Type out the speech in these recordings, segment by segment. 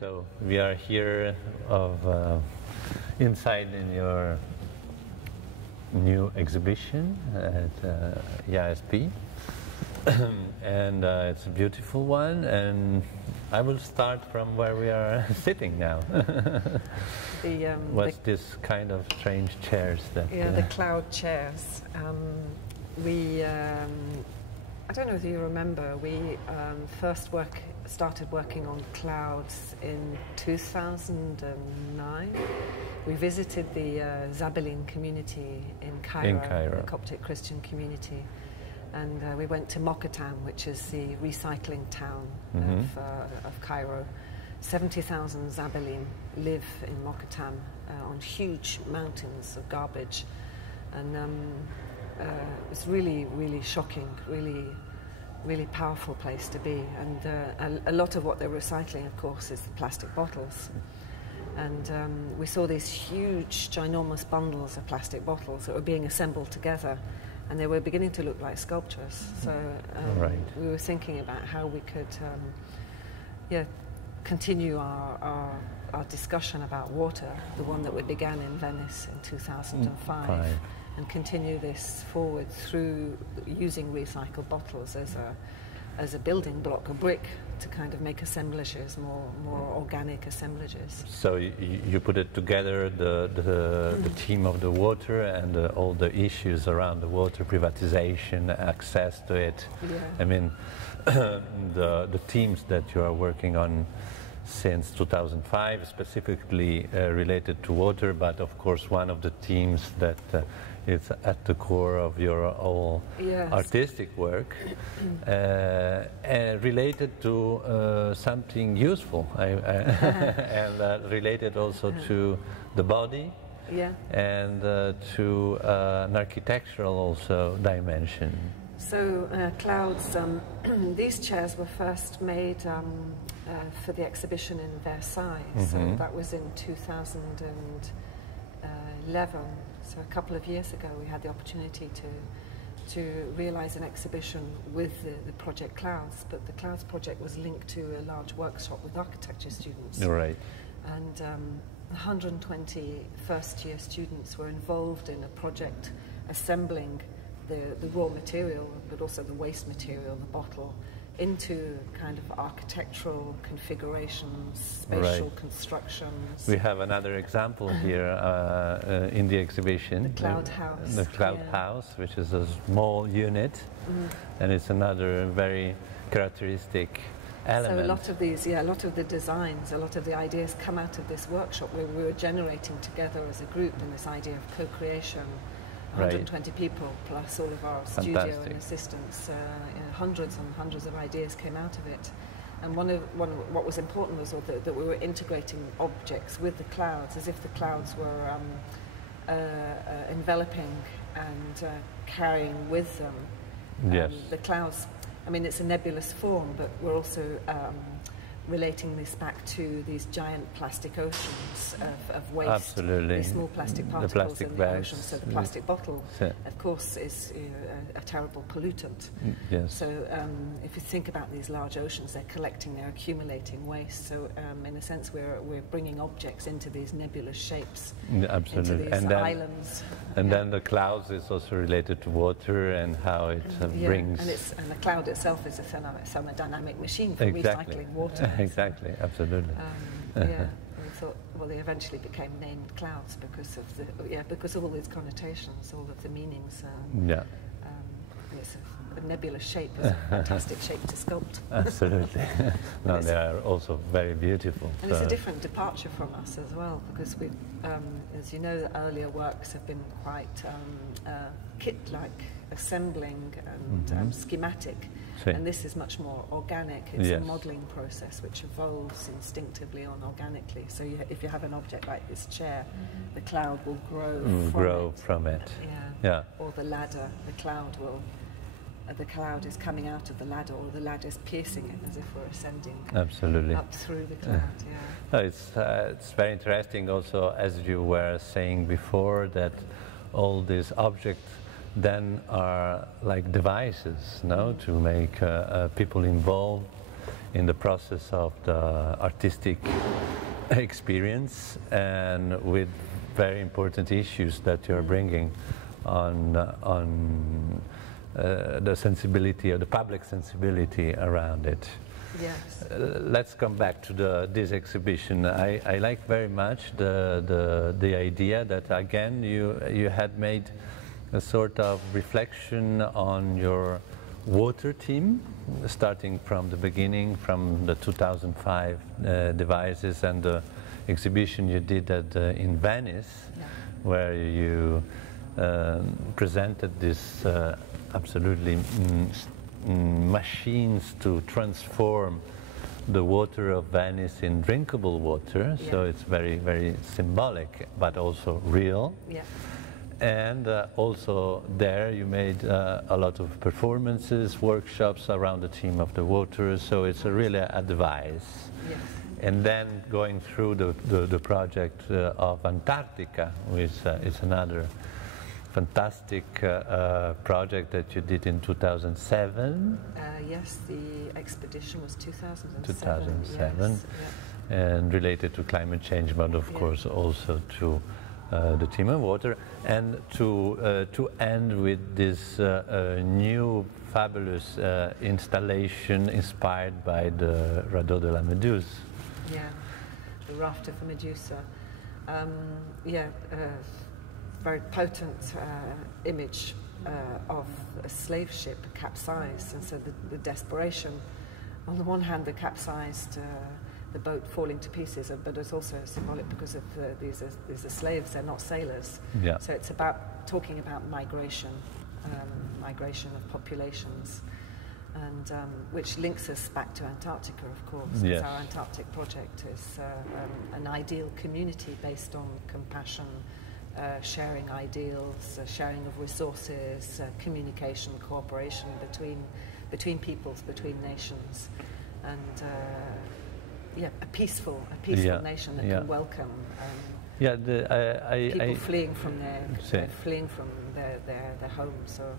So we are here inside in your new exhibition at YSP, and it's a beautiful one. And I will start from where we are sitting now. What's this kind of strange chairs that? Yeah, the cloud chairs. I don't know if you remember, we first started working on clouds in 2009. We visited the Zabeline community in Cairo, the Coptic Christian community, and we went to Mokattam, which is the recycling town of Cairo. 70,000 Zabeline live in Mokattam on huge mountains of garbage, and it was really, really shocking, really powerful place to be. And a lot of what they're recycling, of course, is the plastic bottles. And we saw these huge, ginormous bundles of plastic bottles that were being assembled together, and they were beginning to look like sculptures. So we were thinking about how we could continue our discussion about water, the one that we began in Venice in 2005. And continue this forward through using recycled bottles as a building block, a brick, to kind of make assemblages, more organic assemblages. So you put it together, the theme of the water and all the issues around the water, privatization, access to it. Yeah. I mean, the themes that you are working on since 2005, specifically related to water, but of course one of the themes that is at the core of your whole artistic work, related to something useful, and related also to the body, and to an architectural also dimension. So clouds, these chairs were first made for the exhibition in Versailles, so that was in 2011. So a couple of years ago we had the opportunity to realize an exhibition with the project Clouds, but the Clouds project was linked to a large workshop with architecture students. Right. And 120 first-year students were involved in a project assembling the raw material, but also the waste material, the bottle, into kind of architectural configurations, spatial constructions. We have another example here in the exhibition. The Cloud House. The Cloud House, which is a small unit, and it's another very characteristic element. So a lot of these, a lot of the designs, a lot of the ideas come out of this workshop where we were generating together as a group in this idea of co-creation. 120 people plus all of our studio and assistants. Hundreds and hundreds of ideas came out of it. And what was important was that we were integrating objects with the clouds, as if the clouds were enveloping and carrying with them. The clouds, I mean, it's a nebulous form, but we're also relating this back to these giant plastic oceans of waste. Absolutely. These small plastic particles in the ocean. So the plastic bottle, of course, is a terrible pollutant. Yes. So if you think about these large oceans, they're collecting, they're accumulating waste. So in a sense, we're bringing objects into these nebulous shapes. Absolutely. Into these islands. And then the clouds is also related to water and how it brings. And the cloud itself is a thermodynamic machine for recycling water. Exactly, absolutely. We thought, well, they eventually became named clouds because of all these connotations, all of the meanings. It's a nebulous shape, it's a fantastic shape to sculpt. Absolutely. No, they are also very beautiful. And it's a different departure from us as well, because we, as you know, the earlier works have been quite kit-like, assembling and schematic. And this is much more organic. It's a modelling process which evolves instinctively and organically. So if you have an object like this chair, the cloud will grow from it. Or the ladder, the cloud is coming out of the ladder, or the ladder is piercing it, as if we're ascending up through the cloud. No, it's very interesting also, as you were saying before, that all these objects then are like devices, no, to make people involved in the process of the artistic experience, and with very important issues that you're bringing on the sensibility, or the public sensibility around it. Yes. Let's come back to this exhibition. I like very much the idea that again you had made a sort of reflection on your water theme, starting from the beginning, from the 2005 devices and the exhibition you did in Venice, yeah. where you presented this absolutely machines to transform the water of Venice in drinkable water. Yeah. So it's very, very symbolic, but also real. Yeah. And also there you made a lot of performances, workshops around the theme of the water, so it's really a device. Yes. And then going through the project of Antarctica, which is another fantastic project that you did in 2007. Yes, the expedition was 2007. 2007, yes. Yeah. And related to climate change, but of course also to the theme of water, and to end with this new fabulous installation inspired by the Radeau de la Méduse. Yeah, the raft of Medusa. Very potent image of a slave ship capsized, and so the desperation. On the one hand, the capsized, the boat falling to pieces, but it's also symbolic because of these are slaves; they're not sailors. Yeah. So it's about talking about migration, migration of populations, and which links us back to Antarctica, of course. Yes. Our Antarctic project is an ideal community based on compassion. Sharing ideals, sharing of resources, communication, cooperation between peoples, between nations, and a peaceful nation that can welcome people fleeing from their homes, or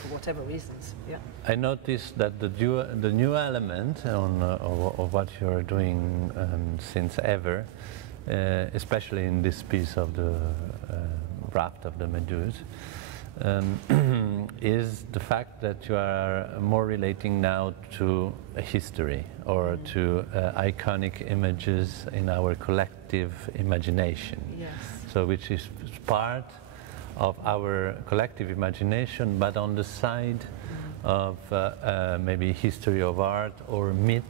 for whatever reasons. Yeah. I noticed that the new element of what you're doing since ever. Especially in this piece of the raft of the Méduse, is the fact that you are more relating now to a history, or to iconic images in our collective imagination. Yes. So which is part of our collective imagination, but on the side of maybe history of art or myth.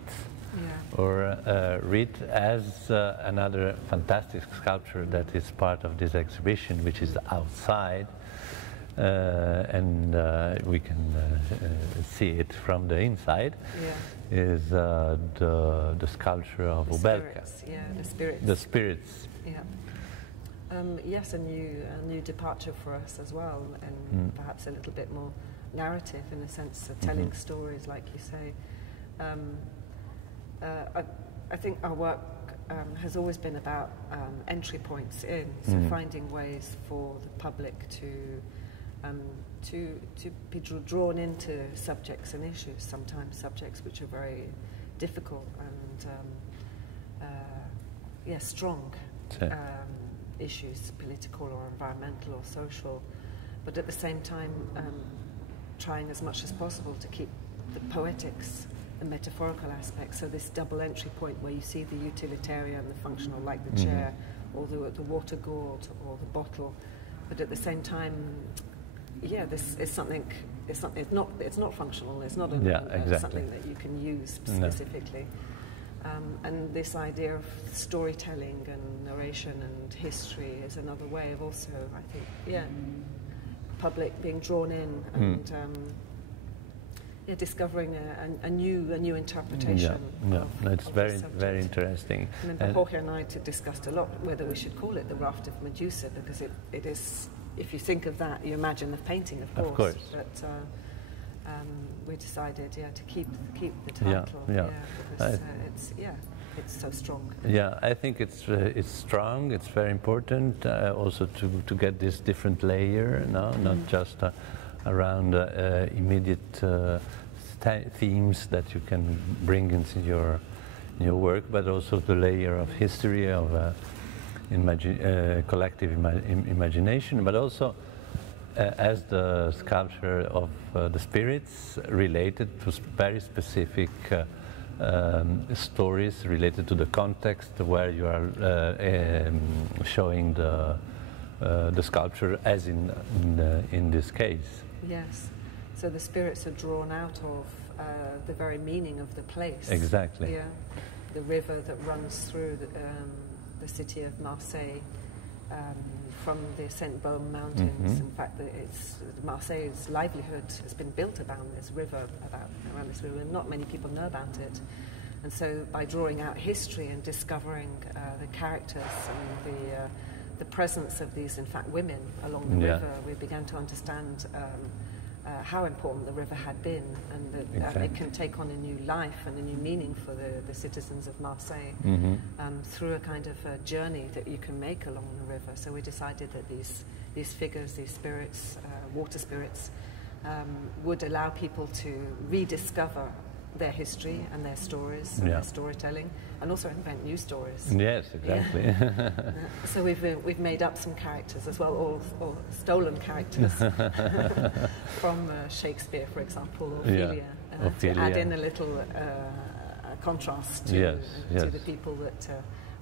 Yeah. Or read as another fantastic sculpture that is part of this exhibition, which is outside, and we can see it from the inside. Yeah. Is the sculpture of Ubelka. Yeah, the spirits. The spirits. Yeah. Yes, a new departure for us as well, and perhaps a little bit more narrative in the sense of telling stories, like you say. I think our work has always been about entry points in, so finding ways for the public to be drawn into subjects and issues, sometimes subjects which are very difficult and strong issues, political or environmental or social, but at the same time trying as much as possible to keep the poetics, the metaphorical aspect, so this double entry point where you see the utilitarian, the functional, like the chair, or the water gourd, or the bottle, but at the same time, this is something. It's not functional. It's not exactly. Something that you can use specifically. And this idea of storytelling and narration and history is another way of also, I think, public being drawn in and. Discovering a new interpretation. It's very interesting. I remember Jorge and I discussed a lot whether we should call it the Raft of Medusa, because it is. If you think of that, you imagine the painting, of course. Of course. But we decided, to keep the title. Because it's so strong. Yeah, I think it's strong. It's very important also to get this different layer. Not just. Around immediate themes that you can bring into your work, but also the layer of history, of collective imagination, but also as the sculpture of the spirits related to very specific stories related to the context where you are showing the sculpture, as in this case. Yes. So the spirits are drawn out of the very meaning of the place. Exactly. Yeah. The river that runs through the city of Marseille from the Saint-Baume Mountains. In fact, Marseille's livelihood has been built around this river, and not many people know about it. And so by drawing out history and discovering the characters and the presence of these, in fact, women along the river, we began to understand how important the river had been, and that it can take on a new life and a new meaning for the citizens of Marseille through a kind of a journey that you can make along the river. So we decided that these figures, these spirits, water spirits, would allow people to rediscover their history and their stories and their storytelling, and also invent new stories. Yes, exactly. Yeah. So we've made up some characters as well, or stolen characters from Shakespeare, for example, Ophelia, to add in a little contrast to the people that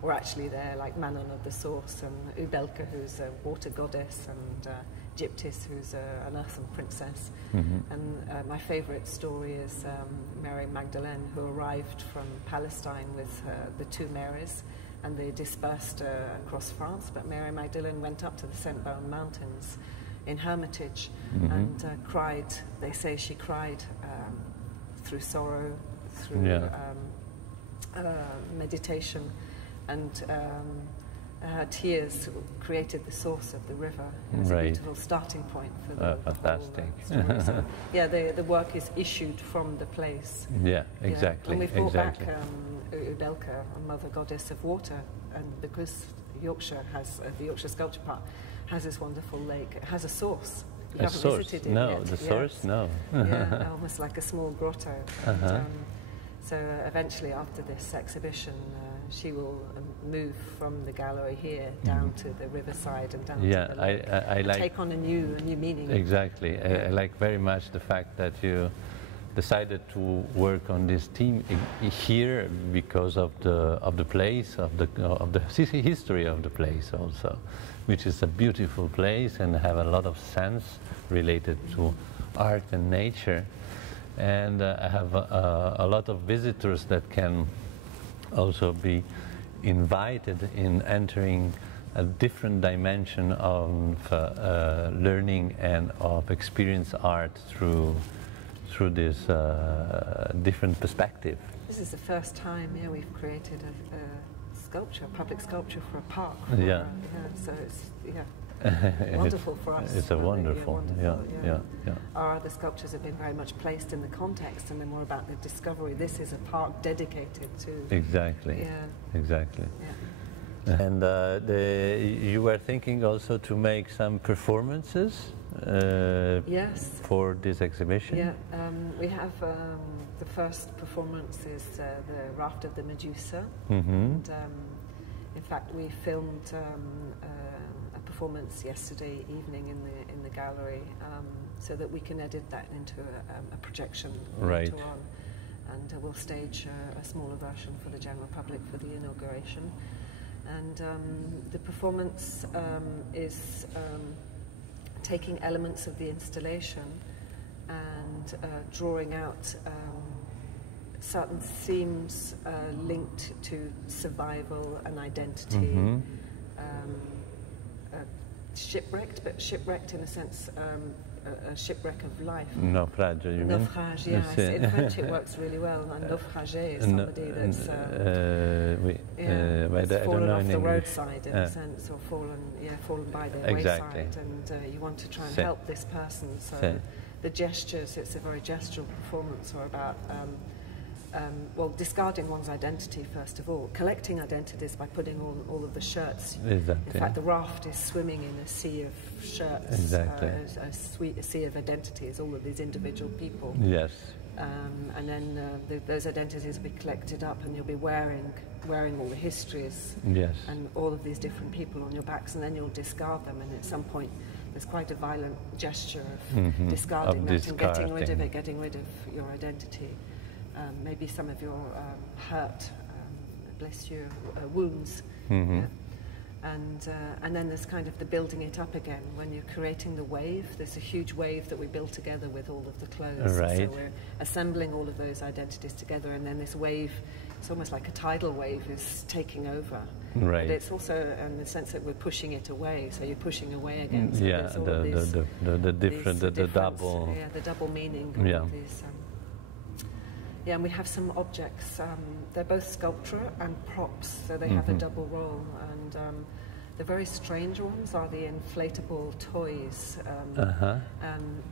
were actually there, like Manon of the Source, and Ubelka, who's a water goddess, and Gyptis, who's an earthen princess. And my favourite story is Mary Magdalene, who arrived from Palestine with the two Marys, and they dispersed across France, but Mary Magdalene went up to the Saint-Baume Mountains in hermitage and cried. They say she cried through sorrow, through meditation, and her tears created the source of the river. It was a beautiful starting point for the fantastic whole story. So, the work is issued from the place. Yeah, exactly. And we've brought back Ubelka, a mother goddess of water, and because Yorkshire has the Yorkshire Sculpture Park has this wonderful lake. It has a source. You haven't visited it yet. The source, no. Yeah, almost like a small grotto. So eventually, after this exhibition, she will move from the gallery here down to the riverside and down to the lake. I like take on a new meaning. Exactly. I like very much the fact that you decided to work on this theme here because of the place, of the history of the place also, which is a beautiful place and have a lot of sense related to art and nature. And I have a lot of visitors that can also be invited in entering a different dimension of learning and of experience art through this different perspective. This is the first time we've created a sculpture, public sculpture for a park. So it's wonderful for us. It's wonderful. Our other sculptures have been very much placed in the context, and they're more about the discovery. This is a park dedicated to... Exactly. Exactly. Yeah. And you were thinking also to make some performances for this exhibition? Yeah, we have the first performance is the Raft of the Medusa. And, in fact, we filmed a performance yesterday evening in the gallery, so that we can edit that into a projection later on, and we'll stage a smaller version for the general public for the inauguration. And the performance is taking elements of the installation and drawing out certain themes linked to survival and identity. Shipwrecked, but shipwrecked in a sense, a shipwreck of life. Naufrage, you mean? Naufrage, yes. In French it works really well. A naufragé is somebody that's fallen off the roadside in a sense, or fallen by the wayside, and you want to try and help this person. So the gestures, it's a very gestural performance, or about well, discarding one's identity, first of all. Collecting identities by putting on all of the shirts. Exactly. In fact, the raft is swimming in a sea of shirts. Exactly. A sea of identities, all of these individual people. Yes. And then those identities will be collected up, and you'll be wearing all the histories. Yes. And all of these different people on your backs, and then you'll discard them, and at some point there's quite a violent gesture of discarding that and getting rid of it, getting rid of your identity. Maybe some of your hurt, blessure, wounds. Yeah. And then there's kind of the building it up again. When you're creating the wave, there's a huge wave that we build together with all of the clothes. Right. So we're assembling all of those identities together, and then this wave, it's almost like a tidal wave, is taking over. Right. But it's also in the sense that we're pushing it away, so you're pushing away again. So yeah, the double. Yeah, the double meaning. Yeah. Of these, yeah, and we have some objects. They're both sculpture and props, so they have a double role. And the very strange ones are the inflatable toys.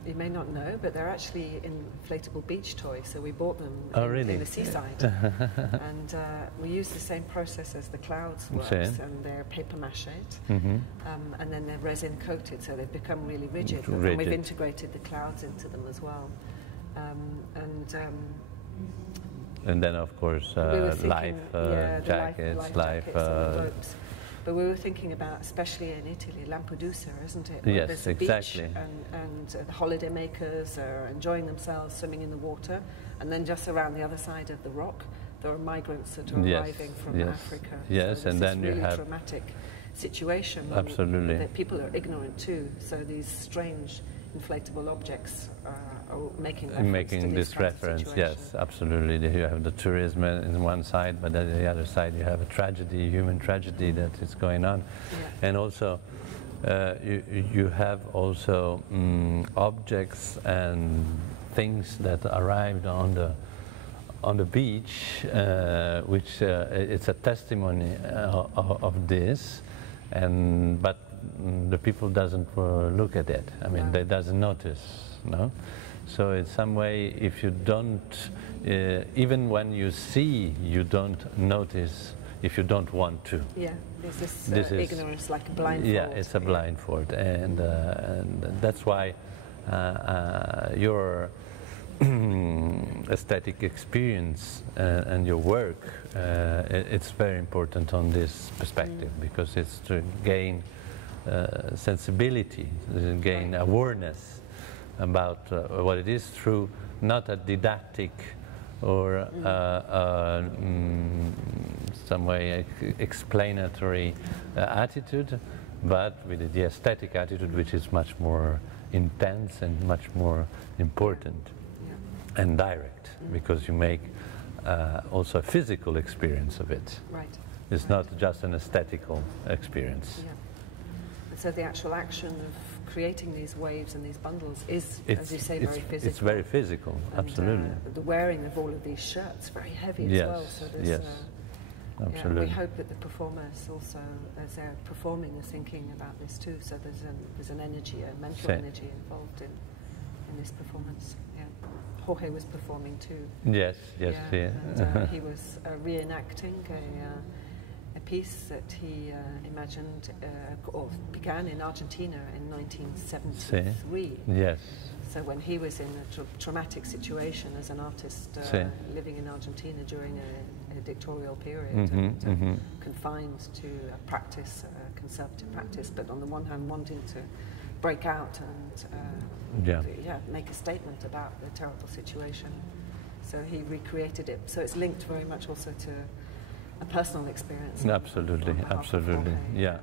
You may not know, but they're actually inflatable beach toys. So we bought them in the seaside. And we use the same process as the clouds works, and they're paper mache. And then they're resin coated, so they've become really rigid. And we've integrated the clouds into them as well. And then, of course, life jackets, life ropes. But we were thinking about, especially in Italy, Lampedusa, isn't it? Yes, there's a exactly. Beach and the holiday makers are enjoying themselves swimming in the water, and then just around the other side of the rock, there are migrants that are arriving from Africa. Yes, so and then really you have traumatic situation. Absolutely. That people are ignorant too. So these strange inflatable objects are making this reference. Yes, absolutely. You have the tourism on one side, but on the other side you have a tragedy, human tragedy that is going on, and also you have also objects and things that arrived on the beach, which it's a testimony of this, but the people doesn't look at it. I mean, they doesn't notice, no? So in some way, if you don't, even when you see, you don't notice if you don't want to. Yeah, this is ignorance, like a blindfold. Yeah, it's a blindfold, and that's why your aesthetic experience and your work, it's very important on this perspective, because it's to gain sensibility, gain awareness about what it is through not a didactic or some way explanatory attitude, but with the aesthetic attitude, which is much more intense and much more important and direct, because you make also a physical experience of it. Right. It's not just an aesthetical experience. Yeah. And so the actual action of creating these waves and these bundles is, as you say, very physical. It's very physical, and, absolutely. The wearing of all of these shirts, very heavy as well. So there's, absolutely. We hope that the performers also, as they're performing, are thinking about this too. So there's an energy, a mental energy involved in this performance. Yeah. Jorge was performing too. Yes. And he was reenacting a piece that he imagined or began in Argentina in 1973. Yes. So when he was in a traumatic situation as an artist living in Argentina during a dictatorial period, and confined to a practice, a conservative practice, but on the one hand wanting to break out and make a statement about the terrible situation. So he recreated it. So it's linked very much also to a personal experience. Absolutely. Yeah.